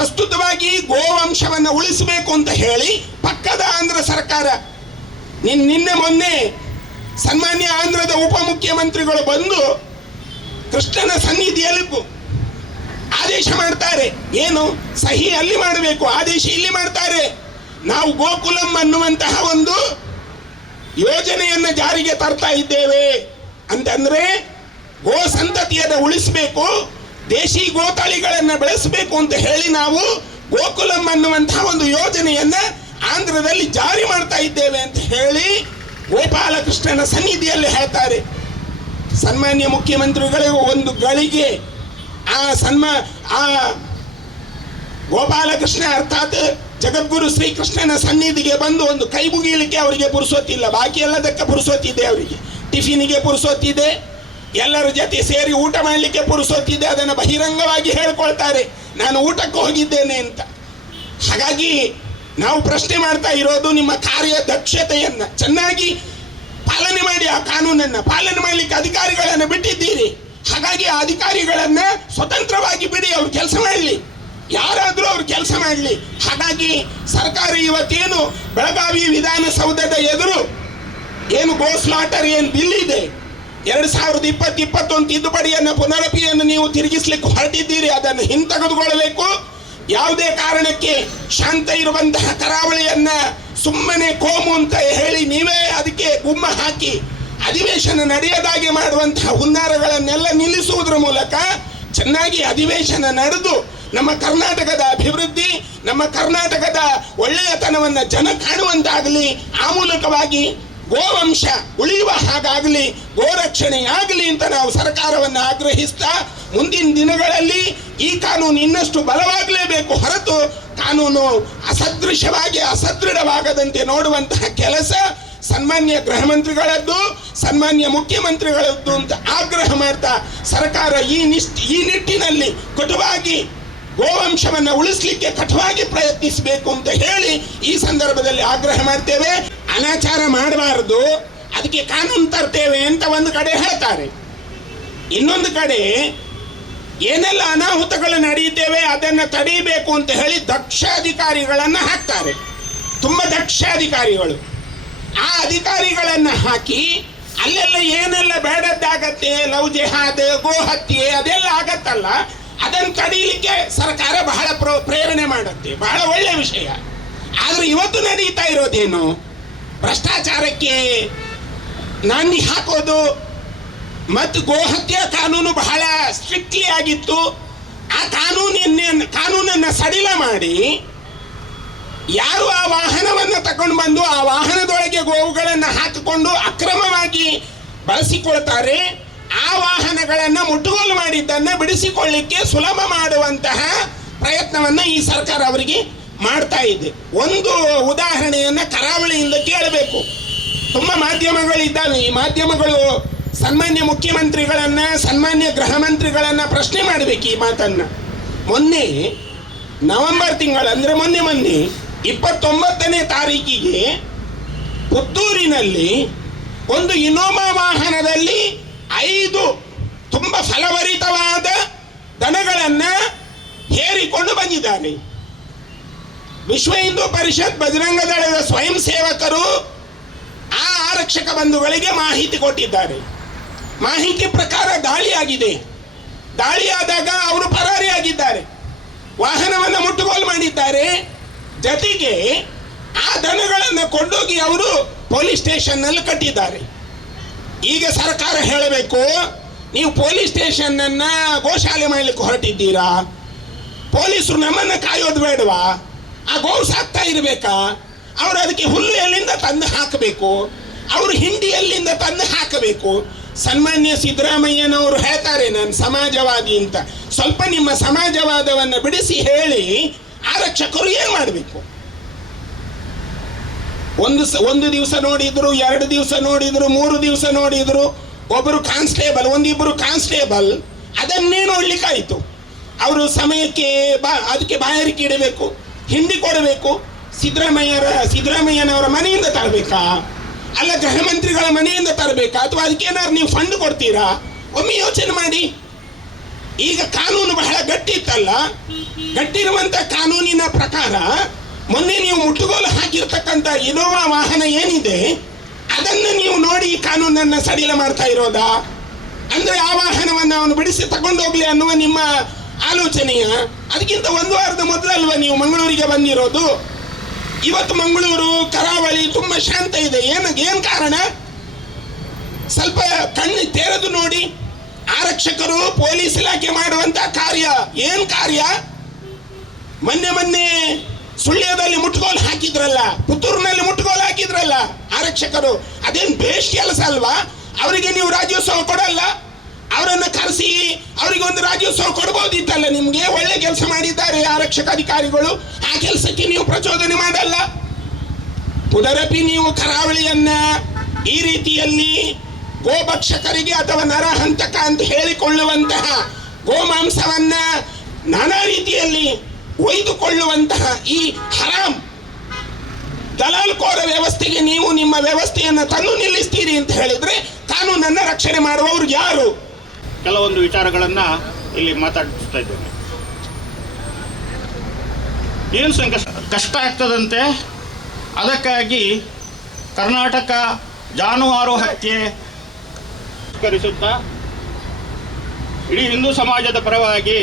ಪ್ರಸ್ತುತವಾಗಿ ಗೋವಂಶವನ್ನು ಉಳಿಸಬೇಕು ಅಂತ ಹೇಳಿ ಪಕ್ಕದ ಆಂಧ್ರ ಸರ್ಕಾರ ನಿನ್ ನಿನ್ನೆ ಮೊನ್ನೆ ಸನ್ಮಾನ್ಯ ಆಂಧ್ರದ ಉಪಮುಖ್ಯಮಂತ್ರಿಗಳು ಬಂದು ಕೃಷ್ಣನ ಸನ್ನಿಧಿಯಲ್ಲಿ ಆದೇಶ ಮಾಡ್ತಾರೆ. ಏನು? ಸಹಿ ಅಲ್ಲಿ ಮಾಡಬೇಕು. ಆದೇಶ ಇಲ್ಲಿ ಮಾಡ್ತಾರೆ. ನಾವು ಗೋಕುಲಂ ಅನ್ನುವಂತಹ ಒಂದು ಯೋಜನೆಯನ್ನು ಜಾರಿಗೆ ತರ್ತಾ ಇದ್ದೇವೆ. ಅಂತಂದ್ರೆ ಗೋ ಸಂತತಿಯನ್ನು ಉಳಿಸಬೇಕು. ದೇಶಿ ಗೋತಳಿಗಳನ್ನ ಬೆಳೆಸಬೇಕು ಅಂತ ಹೇಳಿ ನಾವು ಗೋಕುಲಂ ಅನ್ನುವಂತಹ ಒಂದು ಯೋಜನೆಯನ್ನ ಆಂಧ್ರದಲ್ಲಿ ಜಾರಿ ಮಾಡ್ತಾ ಇದ್ದೇವೆ ಅಂತ ಹೇಳಿ ಗೋಪಾಲಕೃಷ್ಣನ ಸನ್ನಿಧಿಯಲ್ಲಿ ಹೇಳ್ತಾರೆ. ಸನ್ಮಾನ್ಯ ಮುಖ್ಯಮಂತ್ರಿಗಳಿಗೂ ಒಂದು ಗಳಿಗೆ ಆ ಸನ್ಮಾ ಆ ಗೋಪಾಲಕೃಷ್ಣ ಅರ್ಥಾತ್ ಜಗದ್ಗುರು ಶ್ರೀಕೃಷ್ಣನ ಸನ್ನಿಧಿಗೆ ಬಂದು ಒಂದು ಕೈ ಮುಗಿಯಲಿಕ್ಕೆ ಅವರಿಗೆ ಪುರುಸೊತ್ತಿಲ್ಲ. ಬಾಕಿ ಎಲ್ಲದಕ್ಕೆ ಪುರುಸೊತ್ತಿದೆ ಅವರಿಗೆ. ಟಿಫಿನಿಗೆ ಪುರುಸೊತ್ತಿದೆ. ಎಲ್ಲರ ಜೊತೆ ಸೇರಿ ಊಟ ಮಾಡಲಿಕ್ಕೆ ಪುರುಸೊತ್ತಿದ್ದೆ ಅದನ್ನು ಬಹಿರಂಗವಾಗಿ ಹೇಳ್ಕೊಳ್ತಾರೆ. ನಾನು ಊಟಕ್ಕೆ ಹೋಗಿದ್ದೇನೆ ಅಂತ. ಹಾಗಾಗಿ ನಾವು ಪ್ರಶ್ನೆ ಮಾಡ್ತಾ ಇರೋದು ನಿಮ್ಮ ಕಾರ್ಯ ದಕ್ಷತೆಯನ್ನು. ಚೆನ್ನಾಗಿ ಪಾಲನೆ ಮಾಡಿ ಆ ಕಾನೂನನ್ನು. ಪಾಲನೆ ಮಾಡಲಿಕ್ಕೆ ಅಧಿಕಾರಿಗಳನ್ನು ಬಿಟ್ಟಿದ್ದೀರಿ. ಹಾಗಾಗಿ ಆ ಅಧಿಕಾರಿಗಳನ್ನು ಸ್ವತಂತ್ರವಾಗಿ ಬಿಡಿ, ಅವ್ರು ಕೆಲಸ ಮಾಡಲಿ. ಯಾರಾದರೂ ಅವ್ರು ಕೆಲಸ ಮಾಡಲಿ. ಹಾಗಾಗಿ ಸರ್ಕಾರ ಇವತ್ತೇನು ಬೆಳಗಾವಿ ವಿಧಾನಸೌಧದ ಎದುರು ಏನು ಗೋ ಸ್ಲಾಟರ್ ಏನು ಬಿಲ್ ಇದೆ ಎರಡು ಸಾವಿರದ ಇಪ್ಪತ್ತು ಇಪ್ಪತ್ತೊಂದು ತಿದ್ದುಪಡಿಯನ್ನು ಪುನರಪಿಯನ್ನು ನೀವು ತಿರುಗಿಸ್ಲಿಕ್ಕೆ ಹೊರಟಿದ್ದೀರಿ, ಅದನ್ನು ಹಿಂತೆಗೆದುಕೊಳ್ಳಬೇಕು. ಯಾವುದೇ ಕಾರಣಕ್ಕೆ ಶಾಂತ ಇರುವಂತಹ ಕರಾವಳಿಯನ್ನ ಸುಮ್ಮನೆ ಕೋಮು ಅಂತ ಹೇಳಿ ನೀವೇ ಅದಕ್ಕೆ ಗುಮ್ಮ ಹಾಕಿ ಅಧಿವೇಶನ ನಡೆಯದಾಗಿ ಮಾಡುವಂತಹ ಹುನ್ನಾರಗಳನ್ನೆಲ್ಲ ನಿಲ್ಲಿಸುವುದರ ಮೂಲಕ ಚೆನ್ನಾಗಿ ಅಧಿವೇಶನ ನಡೆದು ನಮ್ಮ ಕರ್ನಾಟಕದ ಅಭಿವೃದ್ಧಿ, ನಮ್ಮ ಕರ್ನಾಟಕದ ಒಳ್ಳೆಯತನವನ್ನು ಜನ ಕಾಣುವಂತಾಗಲಿ ಆ ಮೂಲಕವಾಗಿ ಗೋವಂಶ ಉಳಿಯುವ ಹಾಗಾಗಲಿ, ಗೋರಕ್ಷಣೆಯಾಗಲಿ ಅಂತ ನಾವು ಸರ್ಕಾರವನ್ನು ಆಗ್ರಹಿಸ್ತಾ ಮುಂದಿನ ದಿನಗಳಲ್ಲಿ ಈ ಕಾನೂನು ಇನ್ನಷ್ಟು ಬಲವಾಗಲೇಬೇಕು ಹೊರತು ಕಾನೂನು ಅಸದೃಶವಾಗಿ ಅಸದೃಢವಾಗದಂತೆ ನೋಡುವಂತಹ ಕೆಲಸ ಸನ್ಮಾನ್ಯ ಗೃಹ ಮಂತ್ರಿಗಳದ್ದು, ಸನ್ಮಾನ್ಯ ಮುಖ್ಯಮಂತ್ರಿಗಳದ್ದು ಅಂತ ಆಗ್ರಹ ಮಾಡ್ತಾ ಸರ್ಕಾರ ಈ ನಿಷ್ಠ, ಈ ನಿಟ್ಟಿನಲ್ಲಿ ಕಟುವಾಗಿ ಗೋವಂಶವನ್ನು ಉಳಿಸ್ಲಿಕ್ಕೆ ಕಠವಾಗಿ ಪ್ರಯತ್ನಿಸಬೇಕು ಅಂತ ಹೇಳಿ ಈ ಸಂದರ್ಭದಲ್ಲಿ ಆಗ್ರಹ ಮಾಡ್ತೇವೆ. ಅನಾಚಾರ ಮಾಡಬಾರದು, ಅದಕ್ಕೆ ಕಾನೂನು ತರ್ತೇವೆ ಅಂತ ಒಂದು ಕಡೆ ಹೇಳ್ತಾರೆ. ಇನ್ನೊಂದು ಕಡೆ, ಏನೆಲ್ಲ ಅನಾಹುತಗಳು ನಡೆಯುತ್ತೇವೆ ಅದನ್ನು ತಡೆಯಬೇಕು ಅಂತ ಹೇಳಿ ದಕ್ಷ ಅಧಿಕಾರಿಗಳನ್ನು ಹಾಕ್ತಾರೆ. ತುಂಬ ದಕ್ಷ ಅಧಿಕಾರಿಗಳು ಆ ಅಧಿಕಾರಿಗಳನ್ನು ಹಾಕಿ ಅಲ್ಲೆಲ್ಲ ಏನೆಲ್ಲ ಬೇಡದ್ದಾಗತ್ತೆ, ಲವ್ ಜೆಹಾದ್ ಗೋ ಹತ್ಯೆ ಅದೆಲ್ಲ ಆಗತ್ತಲ್ಲ, ಅದನ್ನು ತಡೀಲಿಕ್ಕೆ ಸರ್ಕಾರ ಬಹಳ ಪ್ರೋ- ಪ್ರೇರಣೆ ಮಾಡುತ್ತೆ. ಬಹಳ ಒಳ್ಳೆಯ ವಿಷಯ. ಆದರೆ ಇವತ್ತು ನಡೀತಾ ಇರೋದೇನು? ಭ್ರಷ್ಟಾಚಾರಕ್ಕೆ ನಾಂದಿ ಹಾಕೋದು ಮತ್ತು ಗೋಹತ್ಯೆ ಕಾನೂನು ಬಹಳ ಸ್ಟ್ರಿಕ್ಟ್ಲಿ ಆಗಿತ್ತು. ಆ ಕಾನೂನಿನ ಕಾನೂನನ್ನು ಸಡಿಲ ಮಾಡಿ ಯಾರು ಆ ವಾಹನವನ್ನು ತಗೊಂಡು ಬಂದು ಆ ವಾಹನದೊಳಗೆ ಗೋವುಗಳನ್ನು ಹಾಕಿಕೊಂಡು ಅಕ್ರಮವಾಗಿ ಬಳಸಿಕೊಳ್ತಾರೆ, ಆ ವಾಹನಗಳನ್ನು ಮುಟ್ಟುಗೋಲು ಮಾಡಿದ್ದನ್ನು ಬಿಡಿಸಿಕೊಳ್ಳಿಕ್ಕೆ ಸುಲಭ ಮಾಡುವಂತಹ ಪ್ರಯತ್ನವನ್ನು ಈ ಸರ್ಕಾರ ಅವರಿಗೆ ಮಾಡ್ತಾ ಇದೆ. ಒಂದು ಉದಾಹರಣೆಯನ್ನು ಕರಾವಳಿಯಿಂದ ಕೇಳಬೇಕು. ತುಂಬ ಮಾಧ್ಯಮಗಳಿದ್ದಾವೆ ಈ ಮಾಧ್ಯಮಗಳು ಸನ್ಮಾನ್ಯ ಮುಖ್ಯಮಂತ್ರಿಗಳನ್ನ, ಸನ್ಮಾನ್ಯ ಗೃಹ ಮಂತ್ರಿಗಳನ್ನು ಪ್ರಶ್ನೆ ಮಾಡಬೇಕು ಈ ಮಾತನ್ನ. ಮೊನ್ನೆ ನವೆಂಬರ್ ತಿಂಗಳು, ಅಂದ್ರೆ ಮೊನ್ನೆ ಮೊನ್ನೆ ಇಪ್ಪತ್ತೊಂಬತ್ತನೇ ತಾರೀಕಿಗೆ ಪುತ್ತೂರಿನಲ್ಲಿ ಒಂದು ಇನೋಮಾ ವಾಹನದಲ್ಲಿ ಐದು ತುಂಬ ಫಲಭರಿತವಾದ ದನಗಳನ್ನು ಹೇರಿಕೊಂಡು ಬಂದಿದ್ದಾರೆ. ವಿಶ್ವ ಹಿಂದೂ ಪರಿಷತ್ ಬಜರಂಗ ದಳದ ಸ್ವಯಂ ಸೇವಕರು ಆ ಆರಕ್ಷಕ ಬಂಧುಗಳಿಗೆ ಮಾಹಿತಿ ಕೊಟ್ಟಿದ್ದಾರೆ. ಮಾಹಿತಿ ಪ್ರಕಾರ ದಾಳಿಯಾಗಿದೆ ದಾಳಿಯಾದಾಗ ಅವರು ಪರಾರಿಯಾಗಿದ್ದಾರೆ ವಾಹನವನ್ನು ಮುಟ್ಟುಗೋಲು ಮಾಡಿದ್ದಾರೆ. ಜೊತೆಗೆ ಆ ದನಗಳನ್ನು ಕೊಂಡೋಗಿ ಅವರು ಪೊಲೀಸ್ ಸ್ಟೇಷನ್ನಲ್ಲಿ ಕಟ್ಟಿದ್ದಾರೆ. ಈಗ ಸರ್ಕಾರ ಹೇಳಬೇಕು, ನೀವು ಪೊಲೀಸ್ ಸ್ಟೇಷನ್ನನ್ನು ಗೋಶಾಲೆ ಮಾಡಲಿಕ್ಕೆ ಹೊರಟಿದ್ದೀರಾ? ಪೊಲೀಸರು ನಮ್ಮನ್ನು ಕಾಯೋದು ಬೇಡವಾ? ಆ ಗೋವು ಸಾಕ್ತಾ ಇರಬೇಕಾ? ಅವರು ಅದಕ್ಕೆ ಹುಲ್ಲು ಎಲ್ಲಿಂದ ತಂದು ಹಾಕಬೇಕು, ಅವರು ಹಿಂಡಿ ಎಲ್ಲಿಂದ ತಂದು ಹಾಕಬೇಕು. ಸನ್ಮಾನ್ಯ ಸಿದ್ದರಾಮಯ್ಯನವರು ಹೇಳ್ತಾರೆ, ನಾನು ಸಮಾಜವಾದಿ ಅಂತ. ಸ್ವಲ್ಪ ನಿಮ್ಮ ಸಮಾಜವಾದವನ್ನು ಬಿಡಿಸಿ ಹೇಳಿ ಆರಕ್ಷಕರು ಏನು ಮಾಡಬೇಕು? ಒಂದು ಒಂದು ದಿವಸ ನೋಡಿದ್ರು, ಎರಡು ದಿವಸ ನೋಡಿದ್ರು, ಮೂರು ದಿವಸ ನೋಡಿದ್ರು ಒಬ್ಬರು ಕಾನ್ಸ್ಟೇಬಲ್ ಒಂದಿಬ್ಬರು ಕಾನ್ಸ್ಟೇಬಲ್, ಅದನ್ನೇ ನೋಡ್ಲಿಕ್ಕಾಯ್ತು. ಅವರು ಸಮಯಕ್ಕೆ ಬಾ, ಅದಕ್ಕೆ ಬಾಯಾರಿಕೆ ಇಡಬೇಕು. ಹಿಂಡಿ ಕೊಡಬೇಕು. ಸಿದ್ದರಾಮಯ್ಯರ, ಸಿದ್ದರಾಮಯ್ಯನವರ ಮನೆಯಿಂದ ತರಬೇಕಾ? ಅಲ್ಲ ಗೃಹ ಮಂತ್ರಿಗಳ ಮನೆಯಿಂದ ತರಬೇಕಾ? ಅಥವಾ ಅದಕ್ಕೇನಾದ್ರು ನೀವು ಫಂಡ್ ಕೊಡ್ತೀರಾ? ಒಮ್ಮೆ ಯೋಚನೆ ಮಾಡಿ. ಈಗ ಕಾನೂನು ಬಹಳ ಗಟ್ಟಿ ಇತ್ತಲ್ಲ? ಗಟ್ಟಿರುವಂತ ಕಾನೂನಿನ ಪ್ರಕಾರ ಮೊನ್ನೆ ನೀವು ಮುಟ್ಟುಗೋಲು ಹಾಕಿರ್ತಕ್ಕಂಥ ಇನೋವಾ ವಾಹನ ಏನಿದೆ? ಅದನ್ನು ನೀವು ನೋಡಿ ಕಾನೂನನ್ನ ಸಡಿಲ ಮಾಡ್ತಾ ಇರೋದಾ? ಅಂದ್ರೆ ಆ ವಾಹನವನ್ನು ಅವನು ಬಿಡಿಸಿ ತಗೊಂಡೋಗ್ಲಿ ಅನ್ನುವ ನಿಮ್ಮ ಆಲೋಚನೆಯ ಅದಕ್ಕಿಂತ ಒಂದು ವಾರದ ಮೊದಲಲ್ವಾ ನೀವು ಮಂಗಳೂರಿಗೆ ಬಂದಿರೋದು? ಇವತ್ತು ಮಂಗಳೂರು, ಕರಾವಳಿ ತುಂಬಾ ಶಾಂತ ಇದೆ. ಏನು ಏನು ಕಾರಣ? ಸ್ವಲ್ಪ ಕಣ್ಣು ತೆರೆದು ನೋಡಿ. ಆರಕ್ಷಕರು, ಪೊಲೀಸ್ ಇಲಾಖೆ ಮಾಡುವಂತ ಕಾರ್ಯ. ಏನ್ ಕಾರ್ಯ? ಮೊನ್ನೆ ಮೊನ್ನೆ ಸುಳ್ಯದಲ್ಲಿ ಮುಟ್ಗೋಲು ಹಾಕಿದ್ರಲ್ಲ, ಪುತ್ತೂರಿನಲ್ಲಿ ಮುಟ್ಗೋಲು ಹಾಕಿದ್ರಲ್ಲ ಆರಕ್ಷಕರು. ಅದೇನ್ ಬೇಷ್ ಕೆಲಸ ಅಲ್ವಾ? ಅವರಿಗೆ ನೀವು ರಾಜ್ಯೋತ್ಸವ ಕೊಡಲ್ಲ? ಅವರನ್ನು ಕರೆಸಿ, ಅವರಿಗೆ ಒಂದು ರಾಜ್ಯೋತ್ಸವ ಕೊಡ್ಬೋದಿತ್ತಲ್ಲ ನಿಮಗೆ ಒಳ್ಳೆ ಕೆಲಸ ಮಾಡಿದ್ದಾರೆ ಆರಕ್ಷಕ ಅಧಿಕಾರಿಗಳು. ಆ ಕೆಲಸಕ್ಕೆ ನೀವು ಪ್ರಚೋದನೆ ಮಾಡಲ್ಲ. ಪುನರಪಿ ನೀವು ಕರಾವಳಿಯನ್ನ ಈ ರೀತಿಯಲ್ಲಿ ಗೋಭಕ್ಷಕರಿಗೆ ಅಥವಾ ನರಹಂತಕ ಅಂತ ಹೇಳಿಕೊಳ್ಳುವಂತಹ ಗೋಮಾಂಸವನ್ನ ನಾನಾ ರೀತಿಯಲ್ಲಿ ಒಯ್ದುಕೊಳ್ಳುವಂತಹ ಈ ಹರಾಮ್ ದಲಾಲ್ಕೋರ ವ್ಯವಸ್ಥೆಗೆ ನೀವು ನಿಮ್ಮ ವ್ಯವಸ್ಥೆಯನ್ನು ತಂದು ನಿಲ್ಲಿಸ್ತೀರಿ ಅಂತ ಹೇಳಿದ್ರೆ ಕಾನೂನನ್ನ ರಕ್ಷಣೆ ಮಾಡುವವರು ಯಾರು? ಕೆಲವೊಂದು ವಿಚಾರಗಳನ್ನು ಇಲ್ಲಿ ಮಾತಾಡಿಸ್ತಾ ಇದ್ದೇನೆ. ಏನು ಸಂಕಷ್ಟ? ಕಷ್ಟ ಆಗ್ತದಂತೆ. ಅದಕ್ಕಾಗಿ ಕರ್ನಾಟಕ ಜಾನುವಾರು ಹತ್ಯೆ ಇಡೀ ಹಿಂದೂ ಸಮಾಜದ ಪರವಾಗಿ